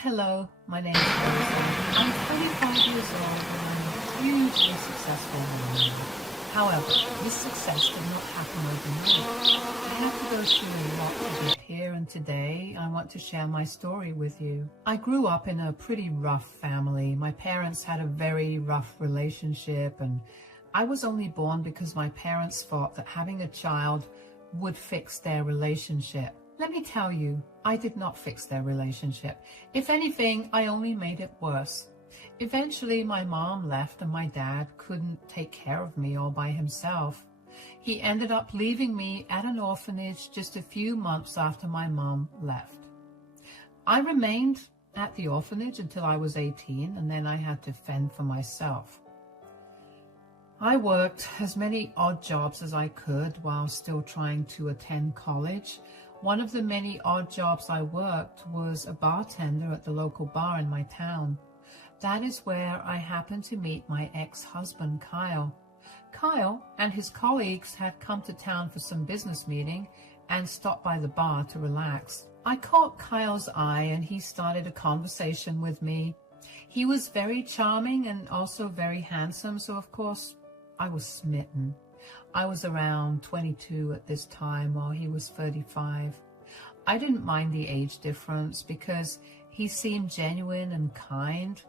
Hello, my name is Rosa. I'm 45 years old and I'm a hugely successful woman. However, this success did not happen overnight. I have to go through a lot to get here, and today I want to share my story with you. I grew up in a pretty rough family. My parents had a very rough relationship, and I was only born because my parents thought that having a child would fix their relationship. Let me tell you, I did not fix their relationship. If anything, I only made it worse. Eventually, my mom left and my dad couldn't take care of me all by himself. He ended up leaving me at an orphanage just a few months after my mom left. I remained at the orphanage until I was 18, and then I had to fend for myself. I worked as many odd jobs as I could while still trying to attend college. One of the many odd jobs I worked was a bartender at the local bar in my town. That is where I happened to meet my ex-husband, Kyle. Kyle and his colleagues had come to town for some business meeting and stopped by the bar to relax. I caught Kyle's eye and he started a conversation with me. He was very charming and also very handsome, so of course I was smitten. I was around 22 at this time while he was 35. I didn't mind the age difference because he seemed genuine and kind.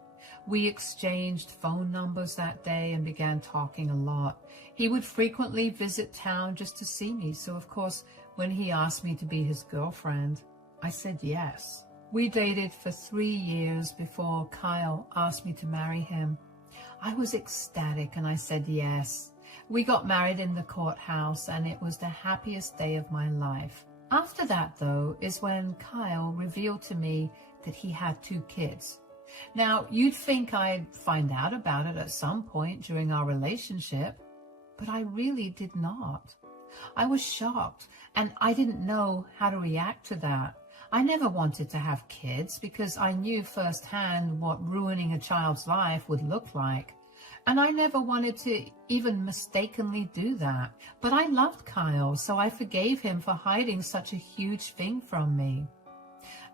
We exchanged phone numbers that day and began talking a lot. He would frequently visit town just to see me, so of course when he asked me to be his girlfriend, I said yes. We dated for 3 years before Kyle asked me to marry him. I was ecstatic and I said yes. We got married in the courthouse and it was the happiest day of my life. After that, though, is when Kyle revealed to me that he had 2 kids. Now, you'd think I'd find out about it at some point during our relationship, but I really did not. I was shocked and I didn't know how to react to that. I never wanted to have kids because I knew firsthand what ruining a child's life would look like. And I never wanted to even mistakenly do that. But I loved Kyle, so I forgave him for hiding such a huge thing from me.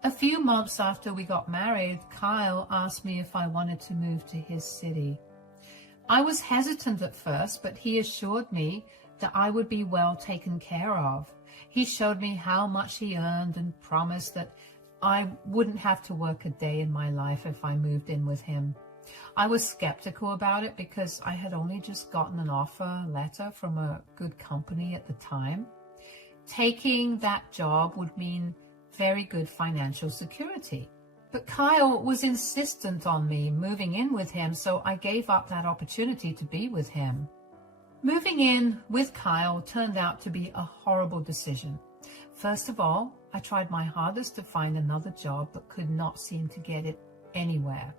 A few months after we got married, Kyle asked me if I wanted to move to his city. I was hesitant at first, but he assured me that I would be well taken care of. He showed me how much he earned and promised that I wouldn't have to work a day in my life if I moved in with him. I was skeptical about it because I had only just gotten an offer letter from a good company at the time. Taking that job would mean very good financial security. But Kyle was insistent on me moving in with him, so I gave up that opportunity to be with him. Moving in with Kyle turned out to be a horrible decision. First of all, I tried my hardest to find another job but could not seem to get it anywhere.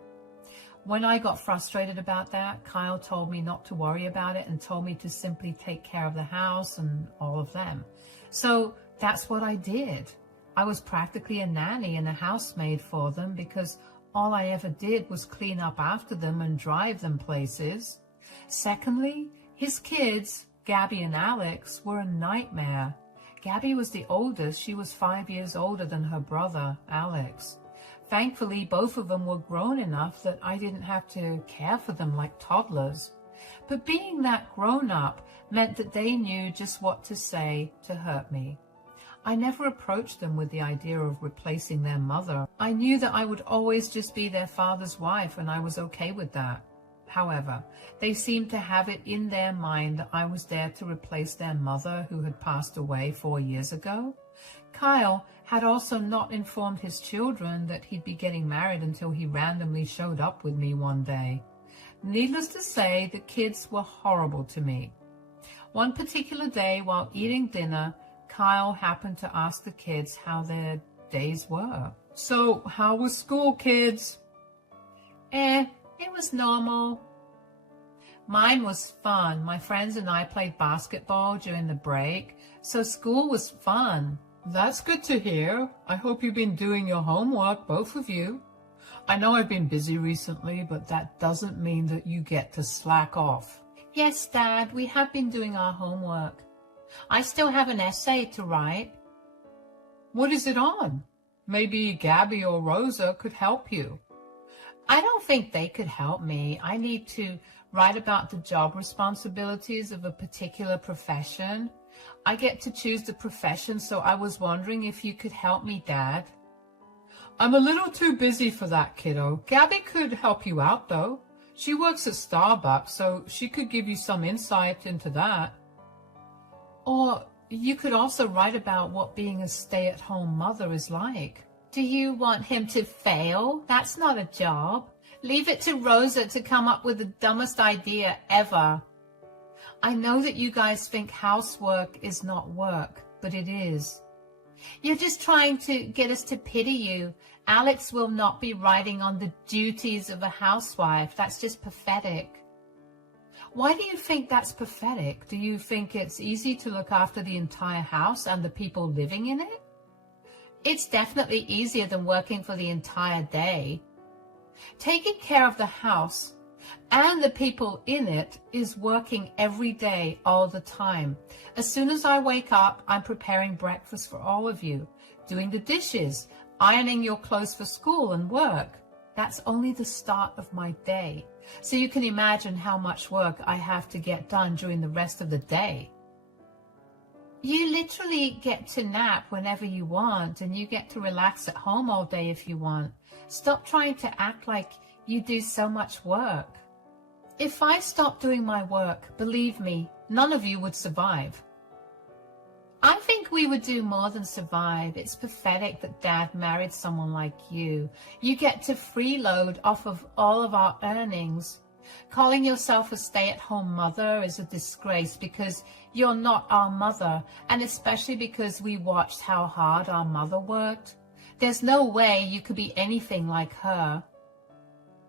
When I got frustrated about that, Kyle told me not to worry about it and told me to simply take care of the house and all of them. So that's what I did. I was practically a nanny and a housemaid for them because all I ever did was clean up after them and drive them places. Secondly, his kids, Gabby and Alex, were a nightmare. Gabby was the oldest. She was 5 years older than her brother, Alex. Thankfully, both of them were grown enough that I didn't have to care for them like toddlers. But being that grown up meant that they knew just what to say to hurt me. I never approached them with the idea of replacing their mother. I knew that I would always just be their father's wife, and I was okay with that. However, they seemed to have it in their mind that I was there to replace their mother who had passed away 4 years ago. Kyle had also not informed his children that he'd be getting married until he randomly showed up with me one day. Needless to say, the kids were horrible to me. One particular day while eating dinner, Kyle happened to ask the kids how their days were. "So, how was school, kids?" It was normal." "Mine was fun. My friends and I played basketball during the break, so school was fun." "That's good to hear. I hope you've been doing your homework, both of you. I know I've been busy recently, but that doesn't mean that you get to slack off." "Yes, Dad, we have been doing our homework. I still have an essay to write." "What is it on?" Maybe Gabby or Rosa could help you. I don't think they could help me. I need to write about the job responsibilities of a particular profession. I get to choose the profession, so I was wondering if you could help me, Dad. I'm a little too busy for that, kiddo. Gabby could help you out, though. She works at Starbucks, so she could give you some insight into that. Or you could also write about what being a stay-at-home mother is like. Do you want him to fail? That's not a job. Leave it to Rosa to come up with the dumbest idea ever. I know that you guys think housework is not work, but it is. You're just trying to get us to pity you. Alex will not be writing on the duties of a housewife. That's just pathetic. Why do you think that's pathetic? Do you think it's easy to look after the entire house and the people living in it? It's definitely easier than working for the entire day. Taking care of the house and the people in it is working every day, all the time. As soon as I wake up, I'm preparing breakfast for all of you, doing the dishes, ironing your clothes for school and work. That's only the start of my day. So you can imagine how much work I have to get done during the rest of the day. You literally get to nap whenever you want, and you get to relax at home all day if you want. Stop trying to act like you do so much work. If I stopped doing my work, believe me, none of you would survive. I think we would do more than survive. It's pathetic that Dad married someone like you. You get to freeload off of all of our earnings. Calling yourself a stay-at-home mother is a disgrace because you're not our mother, and especially because we watched how hard our mother worked. There's no way you could be anything like her.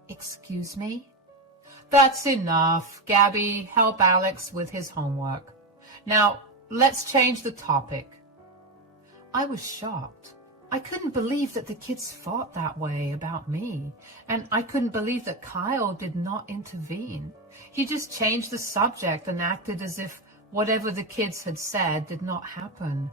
Excuse me? That's enough. Gabby, help Alex with his homework. Now, let's change the topic. I was shocked. I couldn't believe that the kids thought that way about me, and I couldn't believe that Kyle did not intervene. He just changed the subject and acted as if whatever the kids had said did not happen.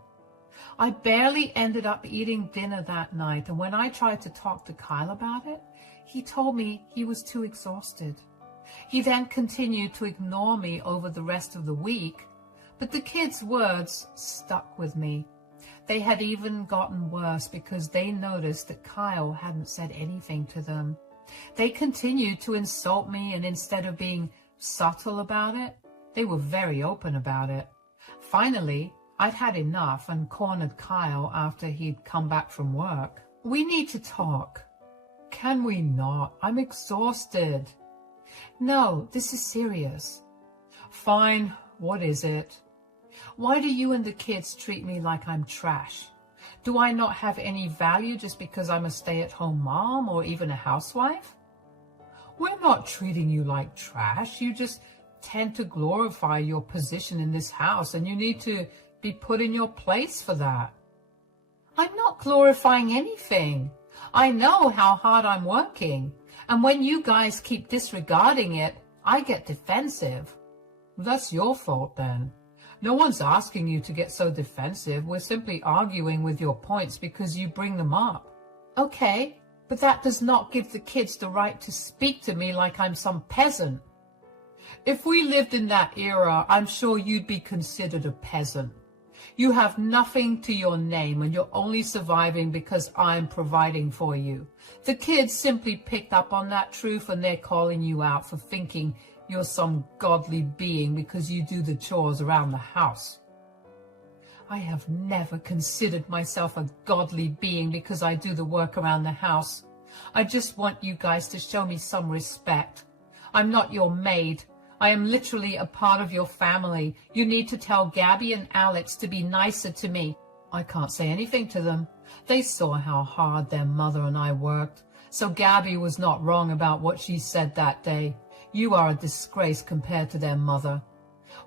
I barely ended up eating dinner that night, and when I tried to talk to Kyle about it, he told me he was too exhausted. He then continued to ignore me over the rest of the week, but the kids' words stuck with me. They had even gotten worse because they noticed that Kyle hadn't said anything to them. They continued to insult me, and instead of being subtle about it, they were very open about it. Finally, I'd had enough and cornered Kyle after he'd come back from work. We need to talk. Can we not? I'm exhausted. No, this is serious. Fine, what is it? Why do you and the kids treat me like I'm trash? Do I not have any value just because I'm a stay-at-home mom or even a housewife? We're not treating you like trash. You just tend to glorify your position in this house, and you need to be put in your place for that. I'm not glorifying anything. I know how hard I'm working, and when you guys keep disregarding it, I get defensive. That's your fault then. No one's asking you to get so defensive. We're simply arguing with your points because you bring them up. Okay, but that does not give the kids the right to speak to me like I'm some peasant. If we lived in that era, I'm sure you'd be considered a peasant. You have nothing to your name, and you're only surviving because I'm providing for you. The kids simply picked up on that truth, and they're calling you out for thinking you're some godly being because you do the chores around the house. I have never considered myself a godly being because I do the work around the house. I just want you guys to show me some respect. I'm not your maid. I am literally a part of your family. You need to tell Gabby and Alex to be nicer to me. I can't say anything to them. They saw how hard their mother and I worked. So Gabby was not wrong about what she said that day. You are a disgrace compared to their mother.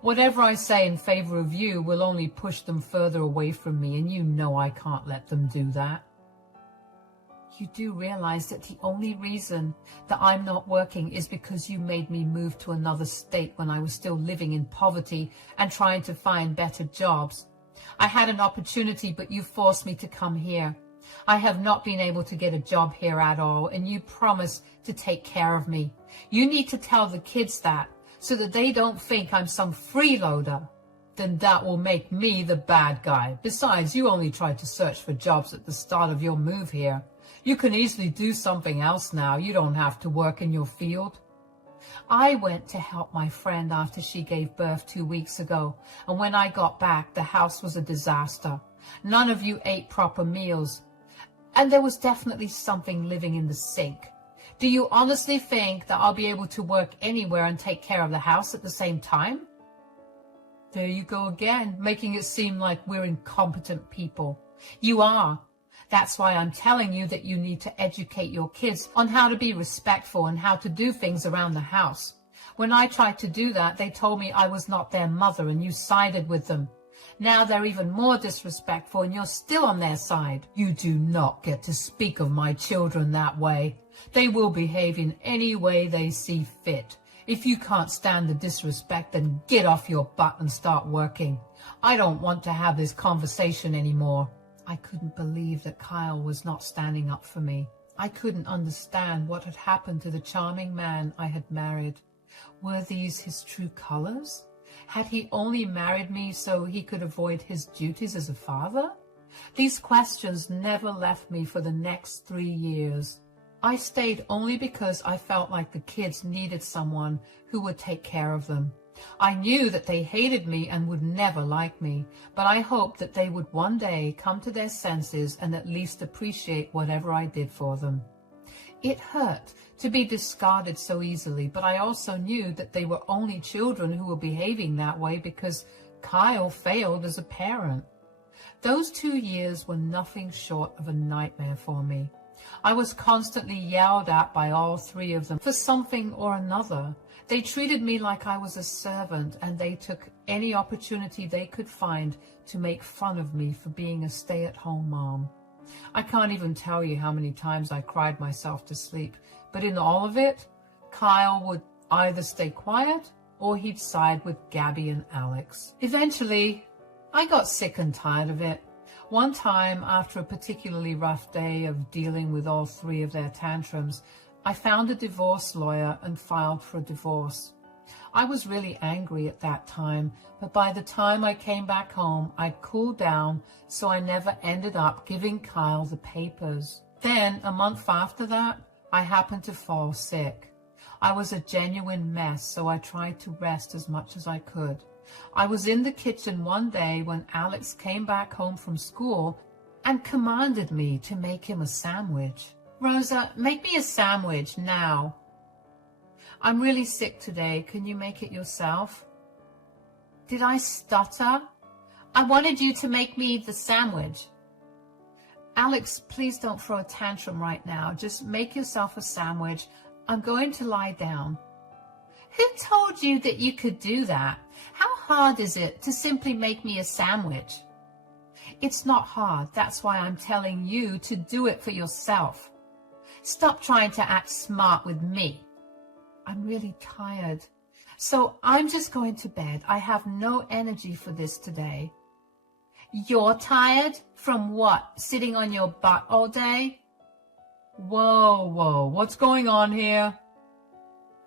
Whatever I say in favor of you will only push them further away from me, and you know I can't let them do that. You do realize that the only reason that I'm not working is because you made me move to another state when I was still living in poverty and trying to find better jobs. I had an opportunity, but you forced me to come here. I have not been able to get a job here at all, and you promised to take care of me. You need to tell the kids that, so that they don't think I'm some freeloader. Then that will make me the bad guy. Besides, you only tried to search for jobs at the start of your move here. You can easily do something else now. You don't have to work in your field. I went to help my friend after she gave birth 2 weeks ago, and when I got back, the house was a disaster. None of you ate proper meals, and there was definitely something living in the sink. Do you honestly think that I'll be able to work anywhere and take care of the house at the same time? There you go again, making it seem like we're incompetent people. You are. That's why I'm telling you that you need to educate your kids on how to be respectful and how to do things around the house. When I tried to do that, they told me I was not their mother and you sided with them. Now they're even more disrespectful and you're still on their side. You do not get to speak of my children that way. They will behave in any way they see fit. If you can't stand the disrespect, then get off your butt and start working. I don't want to have this conversation anymore. I couldn't believe that Kyle was not standing up for me. I couldn't understand what had happened to the charming man I had married. Were these his true colors? Had he only married me so he could avoid his duties as a father? These questions never left me for the next 3 years. I stayed only because I felt like the kids needed someone who would take care of them. I knew that they hated me and would never like me, but I hoped that they would one day come to their senses and at least appreciate whatever I did for them. It hurt to be discarded so easily, but I also knew that they were only children who were behaving that way because Kyle failed as a parent. Those 2 years were nothing short of a nightmare for me. I was constantly yelled at by all 3 of them for something or another. They treated me like I was a servant, and they took any opportunity they could find to make fun of me for being a stay-at-home mom. I can't even tell you how many times I cried myself to sleep, but in all of it, Kyle would either stay quiet or he'd side with Gabby and Alex. Eventually, I got sick and tired of it. One time, after a particularly rough day of dealing with all 3 of their tantrums, I found a divorce lawyer and filed for a divorce. I was really angry at that time, but by the time I came back home, I'd cooled down, so I never ended up giving Kyle the papers. Then, a month after that, I happened to fall sick. I was a genuine mess, so I tried to rest as much as I could. I was in the kitchen one day when Alex came back home from school and commanded me to make him a sandwich. Rosa, make me a sandwich now. I'm really sick today. Can you make it yourself? Did I stutter? I wanted you to make me the sandwich. Alex, please don't throw a tantrum right now. Just make yourself a sandwich. I'm going to lie down. Who told you that you could do that? How hard is it to simply make me a sandwich? It's not hard. That's why I'm telling you to do it for yourself. Stop trying to act smart with me. I'm really tired. So I'm just going to bed. I have no energy for this today. You're tired? From what? Sitting on your butt all day? Whoa, what's going on here?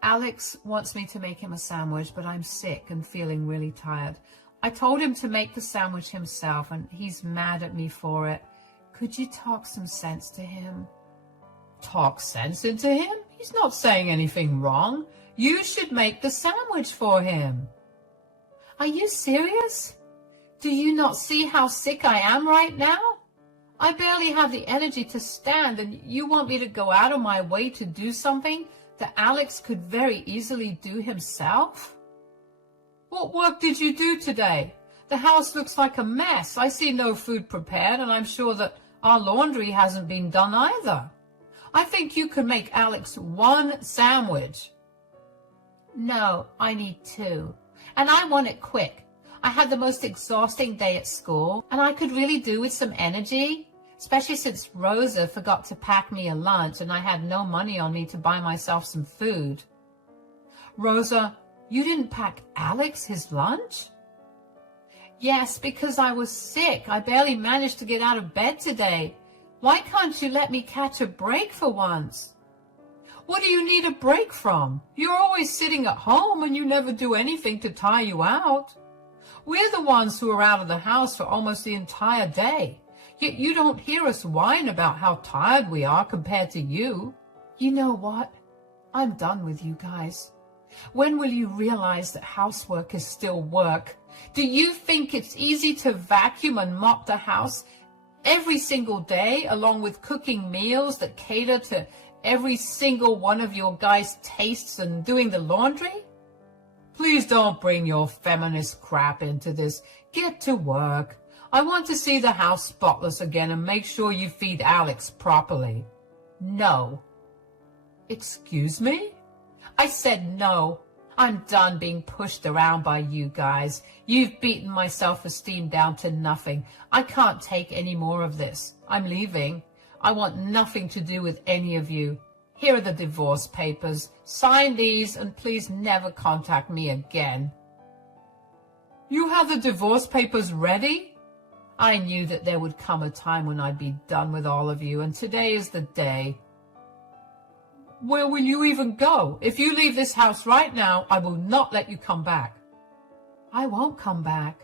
Alex wants me to make him a sandwich, but I'm sick and feeling really tired. I told him to make the sandwich himself, and he's mad at me for it. Could you talk some sense to him? Talk sense into him? He's not saying anything wrong. You should make the sandwich for him. Are you serious? Do you not see how sick I am right now? I barely have the energy to stand, and you want me to go out of my way to do something that Alex could very easily do himself? What work did you do today? The house looks like a mess. I see no food prepared, and I'm sure that our laundry hasn't been done either. I think you could make Alex 1 sandwich. No, I need 2. And I want it quick. I had the most exhausting day at school, and I could really do with some energy, especially since Rosa forgot to pack me a lunch and I had no money on me to buy myself some food. Rosa, you didn't pack Alex his lunch? Yes, because I was sick. I barely managed to get out of bed today. Why can't you let me catch a break for once? What do you need a break from? You're always sitting at home and you never do anything to tire you out. We're the ones who are out of the house for almost the entire day. Yet you don't hear us whine about how tired we are compared to you. You know what? I'm done with you guys. When will you realize that housework is still work? Do you think it's easy to vacuum and mop the house every single day, along with cooking meals that cater to every single one of your guys' tastes and doing the laundry? Please don't bring your feminist crap into this. Get to work. I want to see the house spotless again and make sure you feed Alex properly. No. Excuse me? I said no. I'm done being pushed around by you guys. You've beaten my self-esteem down to nothing. I can't take any more of this. I'm leaving. I want nothing to do with any of you. Here are the divorce papers. Sign these and please never contact me again. You have the divorce papers ready? I knew that there would come a time when I'd be done with all of you, and today is the day. Where will you even go? If you leave this house right now, I will not let you come back. I won't come back.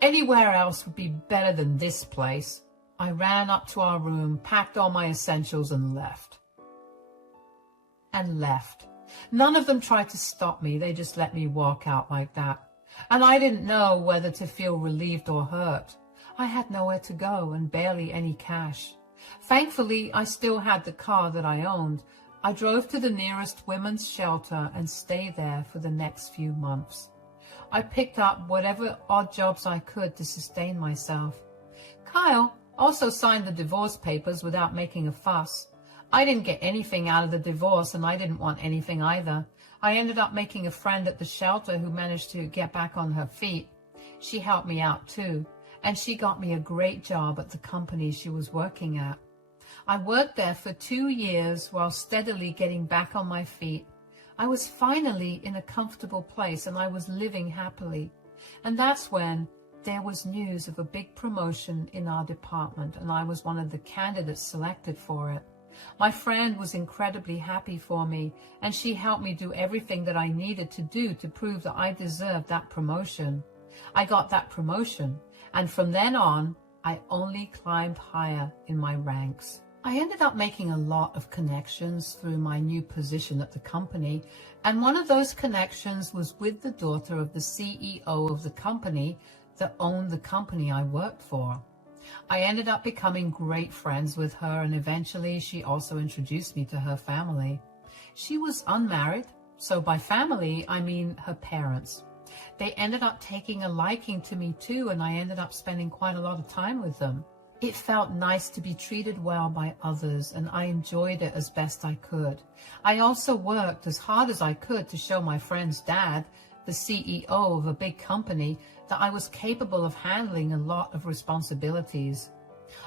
Anywhere else would be better than this place. I ran up to our room, packed all my essentials, and left. None of them tried to stop me. They just let me walk out like that. And I didn't know whether to feel relieved or hurt. I had nowhere to go and barely any cash. Thankfully, I still had the car that I owned. I drove to the nearest women's shelter and stayed there for the next few months. I picked up whatever odd jobs I could to sustain myself. Kyle also signed the divorce papers without making a fuss. I didn't get anything out of the divorce, and I didn't want anything either. I ended up making a friend at the shelter who managed to get back on her feet. She helped me out too, and she got me a great job at the company she was working at. I worked there for 2 years while steadily getting back on my feet. I was finally in a comfortable place and I was living happily. And that's when there was news of a big promotion in our department, and I was one of the candidates selected for it. My friend was incredibly happy for me, and she helped me do everything that I needed to do to prove that I deserved that promotion. I got that promotion, and from then on, I only climbed higher in my ranks. I ended up making a lot of connections through my new position at the company, and one of those connections was with the daughter of the CEO of the company that owned the company I worked for. I ended up becoming great friends with her, and eventually she also introduced me to her family. She was unmarried, so by family I mean her parents. They ended up taking a liking to me too, and I ended up spending quite a lot of time with them. It felt nice to be treated well by others, and I enjoyed it as best I could. I also worked as hard as I could to show my friend's dad, the CEO of a big company, that I was capable of handling a lot of responsibilities.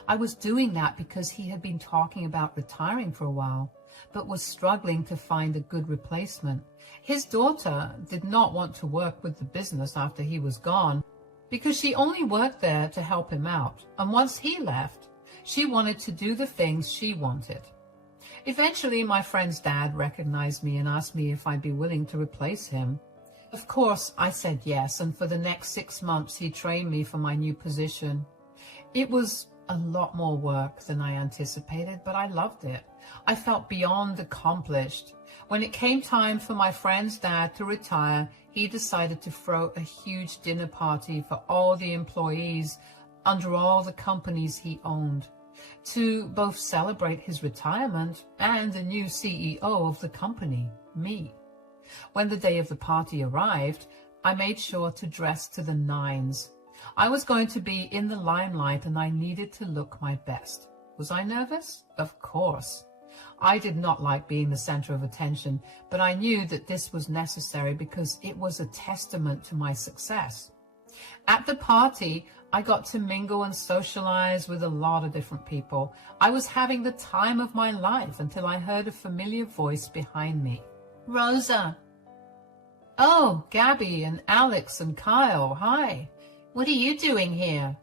I was doing that because he had been talking about retiring for a while, but was struggling to find a good replacement. His daughter did not want to work with the business after he was gone, because she only worked there to help him out, and once he left, she wanted to do the things she wanted. Eventually, my friend's dad recognized me and asked me if I'd be willing to replace him. Of course, I said yes, and for the next 6 months, he trained me for my new position. It was a lot more work than I anticipated, but I loved it. I felt beyond accomplished. When it came time for my friend's dad to retire, he decided to throw a huge dinner party for all the employees under all the companies he owned, to both celebrate his retirement and the new CEO of the company, me. When the day of the party arrived, I made sure to dress to the nines. I was going to be in the limelight and I needed to look my best. Was I nervous? Of course. I did not like being the center of attention, but I knew that this was necessary because it was a testament to my success. At the party, I got to mingle and socialize with a lot of different people. I was having the time of my life until I heard a familiar voice behind me. Rosa. Oh, Gabby and Alex and Kyle, hi. What are you doing here?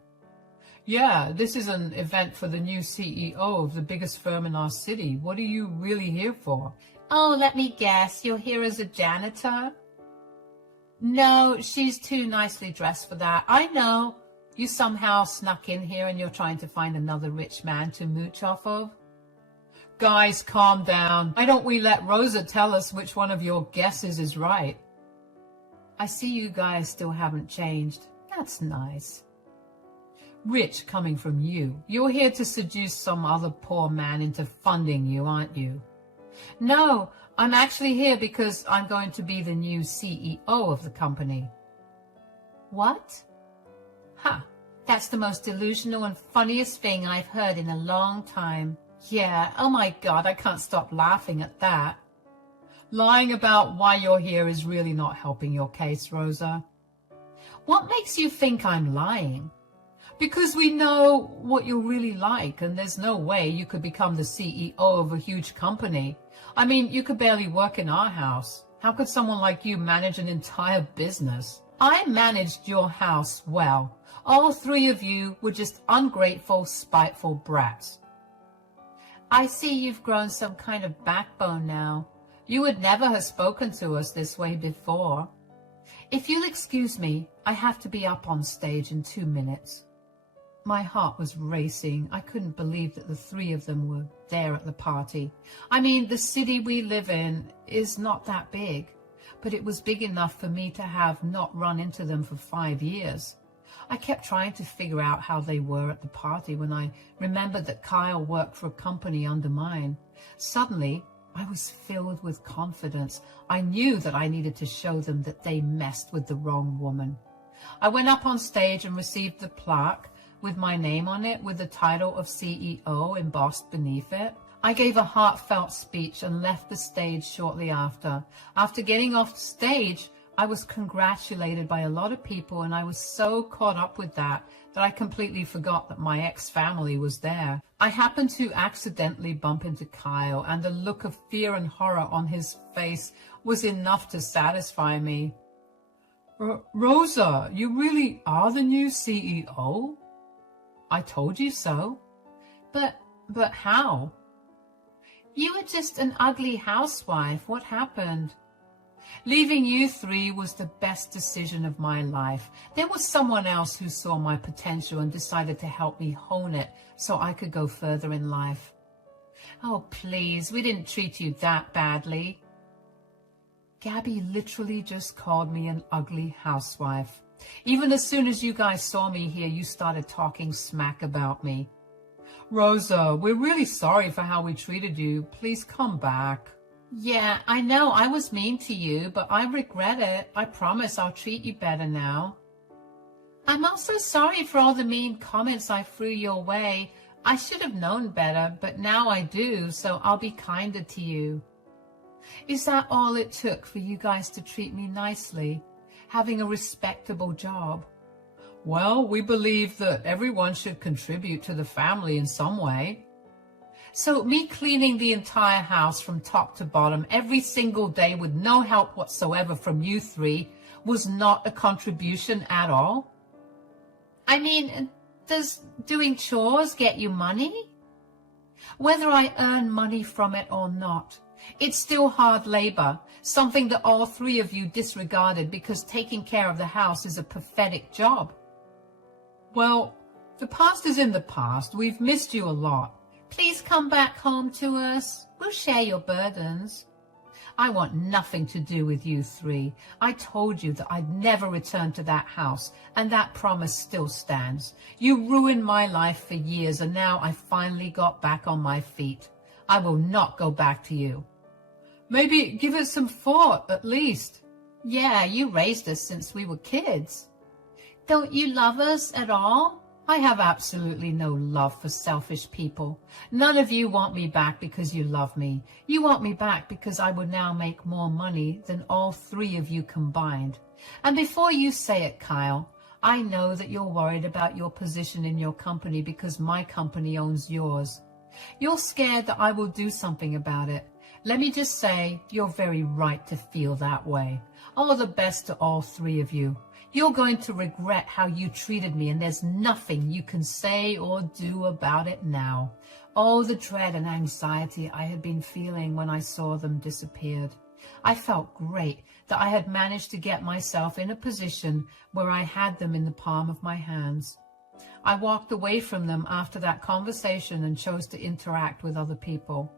Yeah, this is an event for the new CEO of the biggest firm in our city. What are you really here for? Oh, let me guess. You're here as a janitor? No, she's too nicely dressed for that. I know. You somehow snuck in here and you're trying to find another rich man to mooch off of? Guys, calm down. Why don't we let Rosa tell us which one of your guesses is right? I see you guys still haven't changed. That's nice. Rich coming from you. You're here to seduce some other poor man into funding you, aren't you? No, I'm actually here because I'm going to be the new CEO of the company. What? Huh, that's the most delusional and funniest thing I've heard in a long time. Yeah, oh my God, I can't stop laughing at that. Lying about why you're here is really not helping your case, Rosa. What makes you think I'm lying? Because we know what you're really like, and there's no way you could become the CEO of a huge company. I mean, you could barely work in our house. How could someone like you manage an entire business? I managed your house well. All three of you were just ungrateful, spiteful brats. I see you've grown some kind of backbone now. You would never have spoken to us this way before. If you'll excuse me, I have to be up on stage in 2 minutes. My heart was racing. I couldn't believe that the three of them were there at the party. I mean, the city we live in is not that big, but it was big enough for me to have not run into them for 5 years. I kept trying to figure out how they were at the party when I remembered that Kyle worked for a company under mine. Suddenly, I was filled with confidence. I knew that I needed to show them that they messed with the wrong woman. I went up on stage and received the plaque with my name on it with the title of CEO embossed beneath it. I gave a heartfelt speech and left the stage shortly after. After getting off stage, I was congratulated by a lot of people, and I was so caught up with that I completely forgot that my ex-family was there. I happened to accidentally bump into Kyle, and the look of fear and horror on his face was enough to satisfy me. Rosa, you really are the new CEO? I told you so. But how? You were just an ugly housewife. What happened? Leaving you three was the best decision of my life. There was someone else who saw my potential and decided to help me hone it so I could go further in life. Oh, please, we didn't treat you that badly. Gabby literally just called me an ugly housewife. Even as soon as you guys saw me here, you started talking smack about me. Rosa, we're really sorry for how we treated you. Please come back. Yeah, I know I was mean to you, but I regret it. I promise I'll treat you better now. I'm also sorry for all the mean comments I threw your way. I should have known better, but now I do, so I'll be kinder to you. Is that all it took for you guys to treat me nicely? Having a respectable job? Well, we believe that everyone should contribute to the family in some way. So me cleaning the entire house from top to bottom every single day with no help whatsoever from you three was not a contribution at all? I mean, does doing chores get you money? Whether I earn money from it or not, it's still hard labor, something that all three of you disregarded because taking care of the house is a pathetic job. Well, the past is in the past. We've missed you a lot. Please come back home to us. We'll share your burdens. I want nothing to do with you three. I told you that I'd never return to that house, and that promise still stands. You ruined my life for years, and now I finally got back on my feet. I will not go back to you. Maybe give it some thought, at least. Yeah, you raised us since we were kids. Don't you love us at all? I have absolutely no love for selfish people. None of you want me back because you love me. You want me back because I would now make more money than all three of you combined. And before you say it, Kyle, I know that you're worried about your position in your company because my company owns yours. You're scared that I will do something about it. Let me just say, you're very right to feel that way. All the best to all three of you. You're going to regret how you treated me, and there's nothing you can say or do about it now. Oh, the dread and anxiety I had been feeling when I saw them disappeared. I felt great that I had managed to get myself in a position where I had them in the palm of my hands. I walked away from them after that conversation and chose to interact with other people.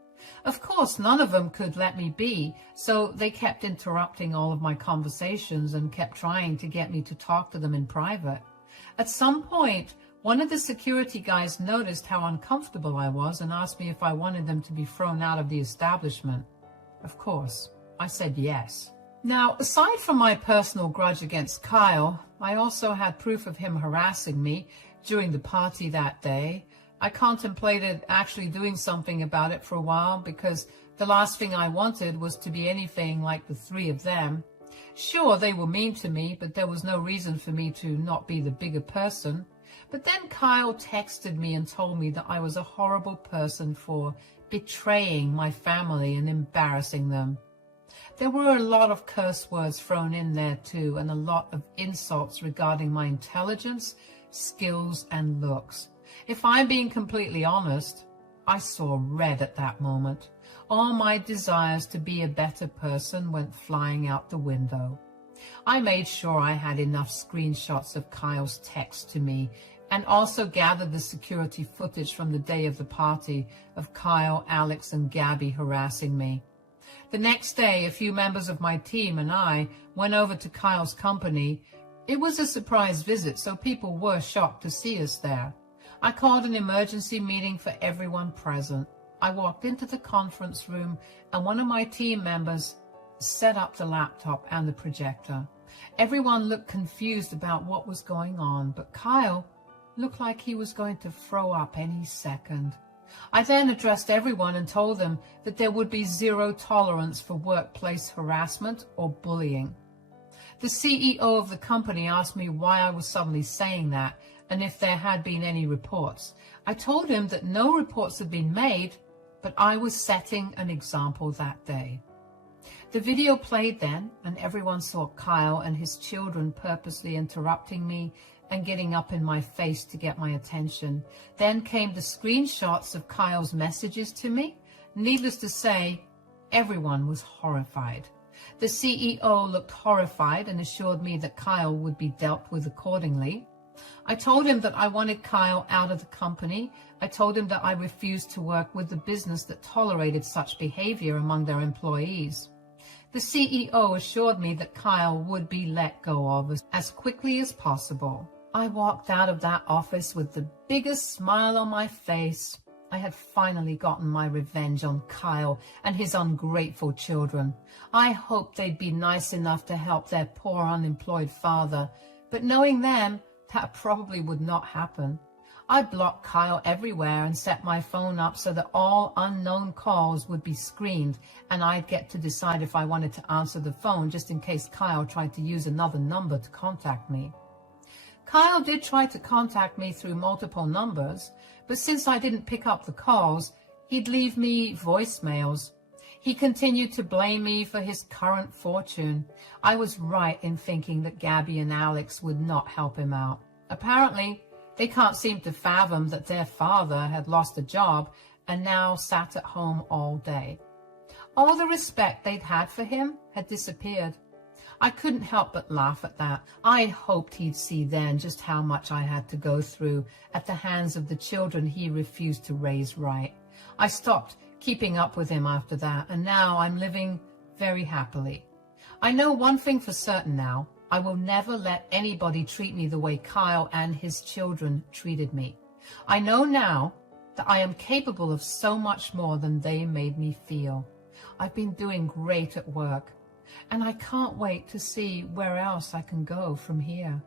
Of course, none of them could let me be, so they kept interrupting all of my conversations and kept trying to get me to talk to them in private. At some point, one of the security guys noticed how uncomfortable I was and asked me if I wanted them to be thrown out of the establishment. Of course, I said yes. Now, aside from my personal grudge against Kyle, I also had proof of him harassing me during the party that day. I contemplated actually doing something about it for a while because the last thing I wanted was to be anything like the three of them. Sure, they were mean to me, but there was no reason for me to not be the bigger person. But then Kyle texted me and told me that I was a horrible person for betraying my family and embarrassing them. There were a lot of curse words thrown in there too, and a lot of insults regarding my intelligence, skills, and looks. If I'm being completely honest, I saw red at that moment. All my desires to be a better person went flying out the window. I made sure I had enough screenshots of Kyle's text to me and also gathered the security footage from the day of the party of Kyle, Alex, and Gabby harassing me. The next day, a few members of my team and I went over to Kyle's company. It was a surprise visit, so people were shocked to see us there. I called an emergency meeting for everyone present. I walked into the conference room and one of my team members set up the laptop and the projector. Everyone looked confused about what was going on, but Kyle looked like he was going to throw up any second. I then addressed everyone and told them that there would be zero tolerance for workplace harassment or bullying. The CEO of the company asked me why I was suddenly saying that and if there had been any reports. I told him that no reports had been made, but I was setting an example that day. The video played then, and everyone saw Kyle and his children purposely interrupting me and getting up in my face to get my attention. Then came the screenshots of Kyle's messages to me. Needless to say, everyone was horrified. The CEO looked horrified and assured me that Kyle would be dealt with accordingly. I told him that I wanted Kyle out of the company. I told him that I refused to work with the business that tolerated such behavior among their employees. The CEO assured me that Kyle would be let go of as quickly as possible. I walked out of that office with the biggest smile on my face. I had finally gotten my revenge on Kyle and his ungrateful children. I hoped they'd be nice enough to help their poor unemployed father, but knowing them, that probably would not happen. I blocked Kyle everywhere and set my phone up so that all unknown calls would be screened, and I'd get to decide if I wanted to answer the phone just in case Kyle tried to use another number to contact me. Kyle did try to contact me through multiple numbers, but since I didn't pick up the calls, he'd leave me voicemails. He continued to blame me for his current fortune. I was right in thinking that Gabby and Alex would not help him out. Apparently, they can't seem to fathom that their father had lost a job and now sat at home all day. All the respect they'd had for him had disappeared. I couldn't help but laugh at that. I hoped he'd see then just how much I had to go through at the hands of the children he refused to raise right. I stopped keeping up with him after that, and now I'm living very happily. I know one thing for certain now. I will never let anybody treat me the way Kyle and his children treated me. I know now that I am capable of so much more than they made me feel. I've been doing great at work, and I can't wait to see where else I can go from here.